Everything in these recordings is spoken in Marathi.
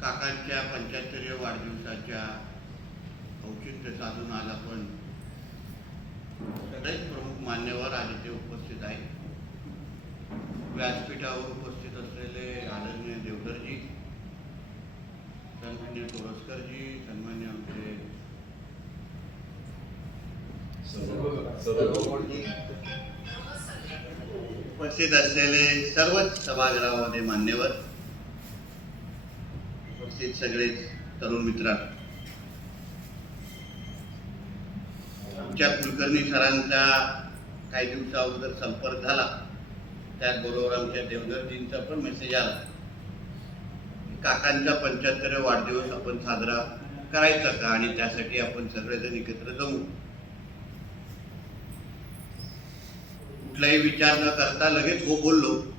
काकांच्या पंच्याहत्तरीय वाढदिवसाच्या औचित्य साधून आज आपण सगळेच प्रमुख मान्यवर आज इथे उपस्थित आहेत. व्यासपीठावर उपस्थित असलेले आदरणीय देवधरजी सन्मान्य तोरसकरजी सन्मान्य आमचे उपस्थित असलेले सर्वच सभागृहामध्ये मान्यवर उपस्थित सगळेच तरुण मित्र. आमच्या कुलकर्णी सरांचा काही दिवसा अगोदर संपर्क झाला. त्याचबरोबर आमच्या देवधरजींचा पण मेसेज आला. काकांचा पंच्याहत्तर वाढदिवस आपण साजरा करायचा का? आणि त्यासाठी आपण सगळेजण एकत्र जमू. कुठलाही विचार न करता लगेच हो बोललो.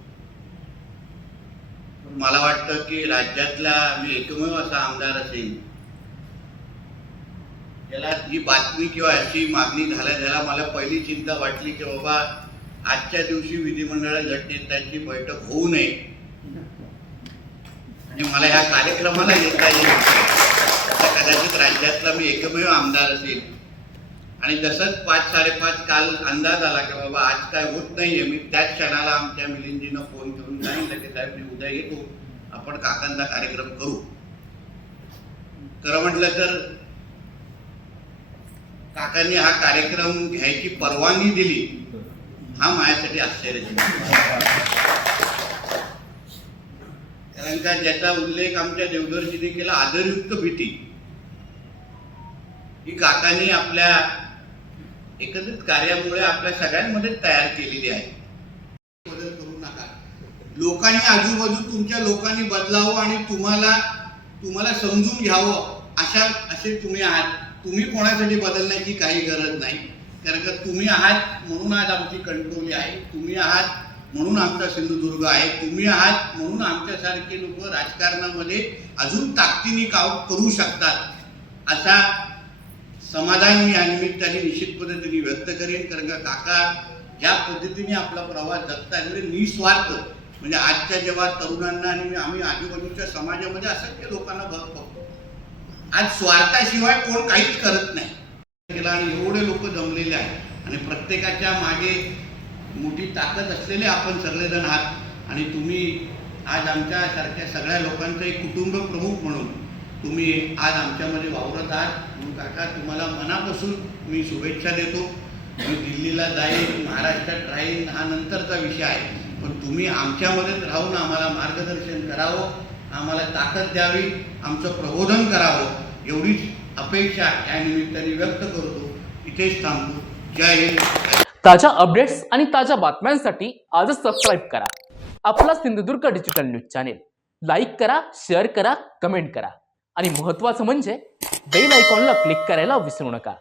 मला वाटतं की राज्यातला मी एकमेव असा आमदार असेल याला ही बातमी किंवा अशी मागणी झाल्या झाल्या मला पहिली चिंता वाटली की बाबा आजच्या दिवशी विधिमंडळ गटनेत्यांची बैठक होऊ नये. आणि मला ह्या कार्यक्रमाला येता येईल. कदाचित राज्यातला मी एकमेव आमदार असेल आणि जसंच पाच साडेपाच काल अंदाज आला की बाबा आज काय होत नाहीये मी त्याच क्षणाला आमच्या मिलिंदीनं फोन करून सांगितलं की साहेब मी उद्या येतो. आपण काकांचा कार्यक्रम करू. खरं म्हटलं तर काकांनी हा कार्यक्रम घ्यायची परवानगी दिली. हा माझ्यासाठी आश्चर्य. कारण का ज्याचा उल्लेख आमच्या देवदर्शीने केला आदरयुक्त भीती. ही काकांनी आपल्या एकत्रित कार्यामुळे आपल्या सगळ्यांमध्ये तयार केलेली आहे. बदल करू नका. लोकांनी आजूबाजू तुमच्या लोकांनी बदलावं आणि तुम्हाला तुम्हाला समजून घ्यावं अशा असे तुम्ही आहात. तुम्ही कोणासाठी बदलण्याची काही गरज नाही. कारण का तुम्ही आहात म्हणून आज आमची कणकवली आहे. तुम्ही आहात म्हणून आमचा सिंधुदुर्ग आहे. तुम्ही आहात म्हणून आमच्यासारखे लोक राजकारणामध्ये अजून ताकदीने काम करू शकतात. असा समाधान मी या निमित्ताने निश्चित पद्धतीने व्यक्त करेन. कारण का काका ज्या पद्धतीने आपला प्रवास जगता म्हणजे निस्वार्थ. म्हणजे आजच्या जेव्हा तरुणांना आणि आम्ही आजूबाजूच्या समाजामध्ये असंख्य लोकांना बघ बघतो. आज स्वार्थाशिवाय कोण काहीच करत नाही. केला आणि एवढे लोक जमलेले आहेत. आणि प्रत्येकाच्या मागे मोठी ताकद असलेले आपण सगळेजण आहात. आणि तुम्ही आज आमच्यासारख्या सगळ्या लोकांचं एक कुटुंब प्रमुख म्हणून तुम्ही आज आमच्यामध्ये वावरत आहात. म्हणून काका तुम्हाला मनापासून मी शुभेच्छा देतो. मी दिल्लीला जाईन महाराष्ट्रात राहीन. हा नंतरचा विषय आहे. पण तुम्ही आमच्यामध्येच राहून आम्हाला मार्गदर्शन करावं आम्हाला ताकद द्यावी आमचं प्रबोधन करावं एवढीच अपेक्षा या निमित्ताने व्यक्त करतो. इथेच थांबतो. जय हिंद. ताज्या अपडेट्स आणि ताज्या बातम्यांसाठी आजच सबस्क्राईब करा. आपला Sindhudurg digital news channel like करा शेअर करा कमेंट करा. आणि महत्त्वाचं म्हणजे बेल आयकॉनला क्लिक करायला विसरू नका.